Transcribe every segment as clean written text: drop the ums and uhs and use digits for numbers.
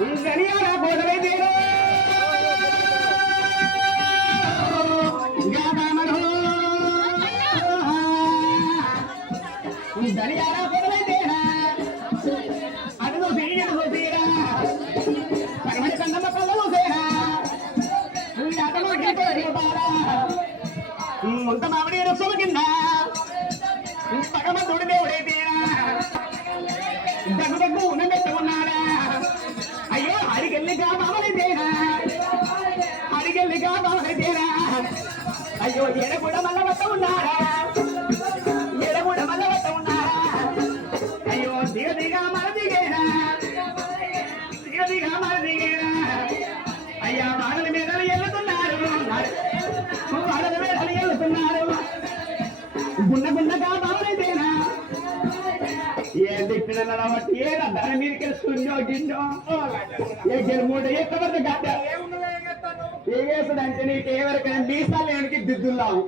గడియాల పోదలైతేరో గడియాల పోదలైతేరా అది చూసిరా పగమని కన్నమ్మ కళ్ళ చూసేరా ముంత మామిడి రక్షణ కింద పగమంతుడు దేవుడైతేరా దగ్గు దగ్గు ఉన్నట్టున్నాడా అయ్యో అడిగెల్లిగా మామలైతేరా అడిగెల్లిగా మామలైతేరా అయ్యో ఎడబుడ మల్లవత్త ఉన్నాడా ఎడబుడ మల్లవత్త ఉన్నాడా అయ్యో దిగదిగా మరదిగేరా దిగదిగా మరదిగేరా అయ్యా వాడల మీద ఎల్లుతున్నారు వాడల మీద ఎల్లుతున్నారు గున్న గున్నగా మామలైతేరా ఏ దిప్పిన బట్టి ఏ దాని మీదకి సున్నో గిన్నో ఏ గెలుమూడ ఎక్కబడి గడ్డ ఏగేసుడంటే నీకు ఎవరికైనా మీసాలు లేనికి దిద్దులావు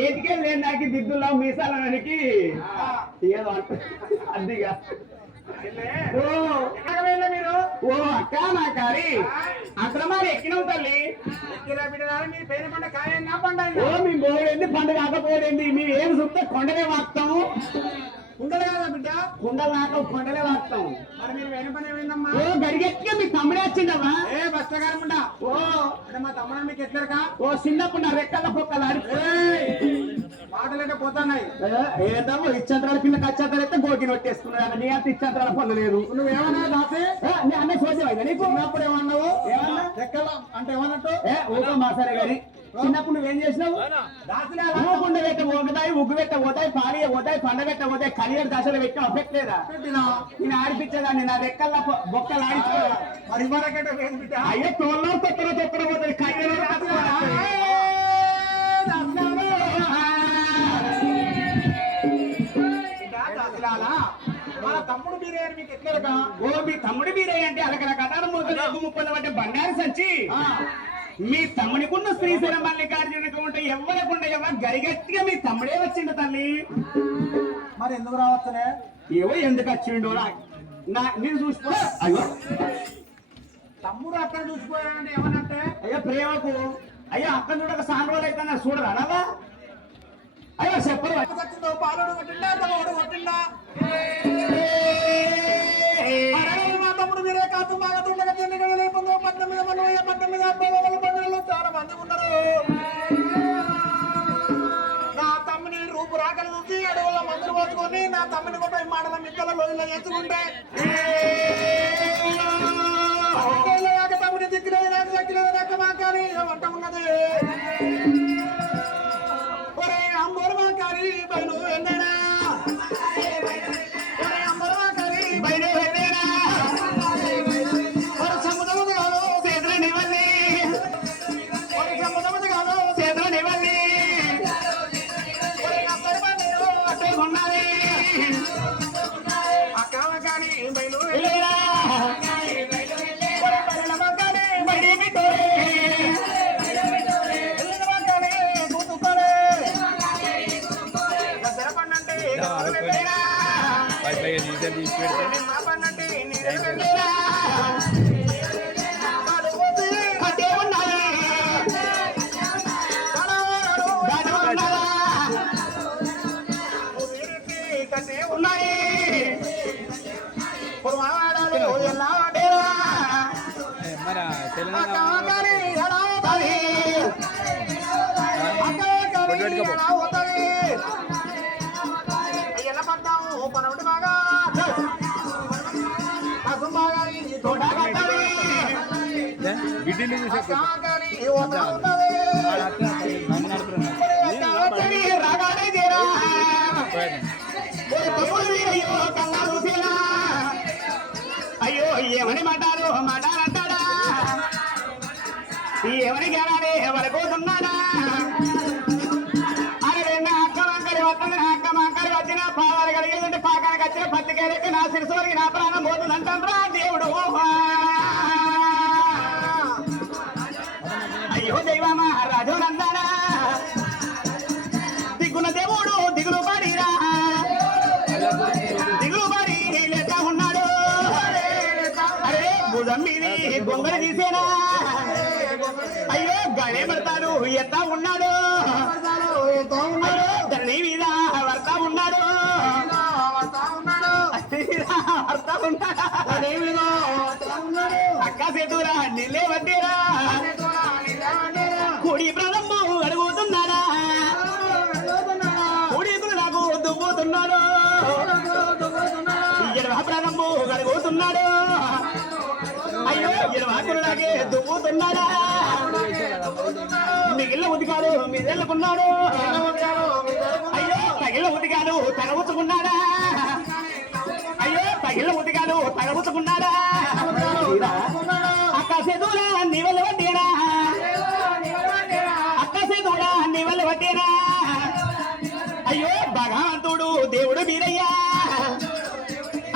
ఏటికే లేని నాకు దిద్దులావు మీసాలు వెనక్కి ఏదో అద్దిగా మీరు ఓ అక్క నా కారి అక్రమాలు ఎక్కినావు తల్లి మీ పేరు పంట కాయన్నా పంట ఓ మీ బోడేంది పంట కాకపోయింది మేము ఏం చూస్తే కొండలే వాస్తాము కుండలే కదా బిడ్డ కుండలు నాకు కొండలే వాస్తాం మరి మీరు వేరే పని ఏమైందమ్మా ఓ గడిగెట్టుగా మీ తమ్ముడే వచ్చిందమ్మా ఏ బస్తగారముండా ఓ అంటే మా తమ్ముడు మీకు ఎట్లరుగా ఓ చిన్నప్పుడు నా రెక్కల పొక్కలు మాటలంటే పోతున్నాయి ఏదో ఇచ్చంతరాల కింద కచ్చంతరాలు అయితే గోకి నొట్టేసుకున్నాడు నీ అంత ఇచ్చంతరాల పనులు లేదు నువ్వేమన్నా దాసే నీ అన్న చూసేవా నీకు ఉన్నప్పుడు ఏమన్నావు ఏమన్నా రెక్కల అంటే ఏమన్నట్టు ఊగో మాసారే గారి చిన్నప్పుడు నువ్వేం చేసినావు కుండ పెట్ట పోతాయి ఉగ్గు పెట్ట పోతాయి పాలి పోతాయి పండ పెట్ట పోతాయి కలియర్ దశలు పెట్టిన ఎఫెక్ట్ లేదా నేను ఆడిపించేదాన్ని నా రెక్కల బొక్కలు ఆడించుకోవాలి మరి మరొకటి అయ్యో తోళ్ళ తొక్కర పోతుంది కలియర్ మన తమ్ముడు బీరే మీకు ఎట్లగా ఓ మీ తమ్ముడు బీరే అంటే అలకల కథను ముప్పలు అంటే బండారు సచ్చి మీ తమ్మునికున్న శ్రీశైలం మల్లికార్జునకు ఉంటే ఎవరకుండా ఎవరు గరిగట్టిగా మీ తమ్ముడే వచ్చిండు తల్లి మరి ఎందుకు రావచ్చనే ఏవో ఎందుకు వచ్చిండు నేను చూసుకో అయ్యో తమ్ముడు అక్కడ చూసిపోయాడంటే ఏమనంటే అయ్యో ప్రేమకు అయ్యో అక్కడ చూడక సాండ్రోలు అయితే చూడరా అలాగా అయ్యో చెప్పరు పాలోడు కొట్టిండా తమ్ముడు కొట్టిండా మా తమ్ముడు మీరే కాదు బాగా తుండగా చెల్లిగడ లేకుండా 18 చాలా మంది ఉన్నారు నా తమ్ముని రూపు రాకలు చూసి అడవుల మందులు పోసుకొని నా తమ్ముని కూడా మాటల మిక్కల లోయలో వేసుకుంటే తమ్ముని దిక్కులేదు నాకు దక్కిలేదు నాకు మాకాలి వంట ఉన్నది ఒరే అంబోరు మాకాలి బయలు ఎన్నడా ఒరే అంబోరు మాకాలి బయలు ఎన్నడా ఒరే సముద్రము కాదు చేతులు నివల్లి ఒరే సముద్రము కాదు చేతులు నివల్లి ఒరే అంబోరు మాకాలి అట్టే ఉన్నది అక్కవ కాని బయలు ఎన్నడా ఒరే బయల మాకాలి బయలు బిట్టోరే ఉన్నాయి ఎలా పడతాము పనవుడి బాగా అయ్యో ఏమని మాటారంటాడా ఎవరి గెలాడే ఎవరి కోసన్నాడా అరే నా అక్క వంకలి వస్తుంది నా అక్క వంకలి వచ్చిన పాదాలు కలిగేదంటే పాకానికి వచ్చిన పత్రికలకి నా శిరస్సులకి నా ప్రాణం పోతుంది అంటారా దేవుడు అయ్యో దైవమా రాజు నందానా దిగున దేవుడు దిగులు పడిరా దిగులు పడి లేక ఉన్నాడు అరే బుధ దమ్మిది గొంగళ తీసేనా అయ్యో గడే పడతాడు ఎంత ఉన్నాడు ధరణి మీద వర్తా ఉన్నాడు అక్క సేతురా నిల్లే వడ్డీరా కుడి ప్రాణము అడుగుతున్నాడా కుడికులు నాకు దువ్వుతున్నాడు ఎడవ ప్రాణము అడుగుతున్నాడు అయ్యో ఎడవాకులు నాకే దువ్వుతున్నాడా మిగిలిన ఉదికాడు మీదెళ్ళకున్నాడు అయ్యో తగిలిన ఉదికాడు తగవుతుకున్నాడా అయ్యో తగిలిన ఉదికాడు తగవుతుకున్నాడా అక్కసే దూరా నీవెళ్ళ వడ్డీనా అక్కసే దూరా నీవెళ్ళ వడ్డీనా అయ్యో భగవంతుడు దేవుడు మీరయ్యా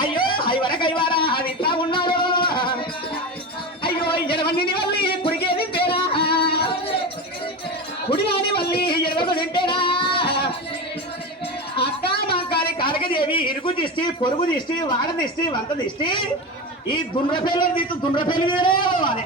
అయ్యో ఐవర కైవారా అది ఇట్లా ఉన్నాడు అయ్యో ఎడవన్ని వల్లి కుడికే తింటేనా కుడిగాని వల్లి ఎడవకు తింటేనా అక్క మా కాలి కాలకదేవి ఇరుగు దిష్టి పొరుగు దిష్టి వాడ దిష్టి వంత దిష్టి ఈ దుండ్రపేలు తీస్తూ దుండ్రపేలు మీదనే పోవాలి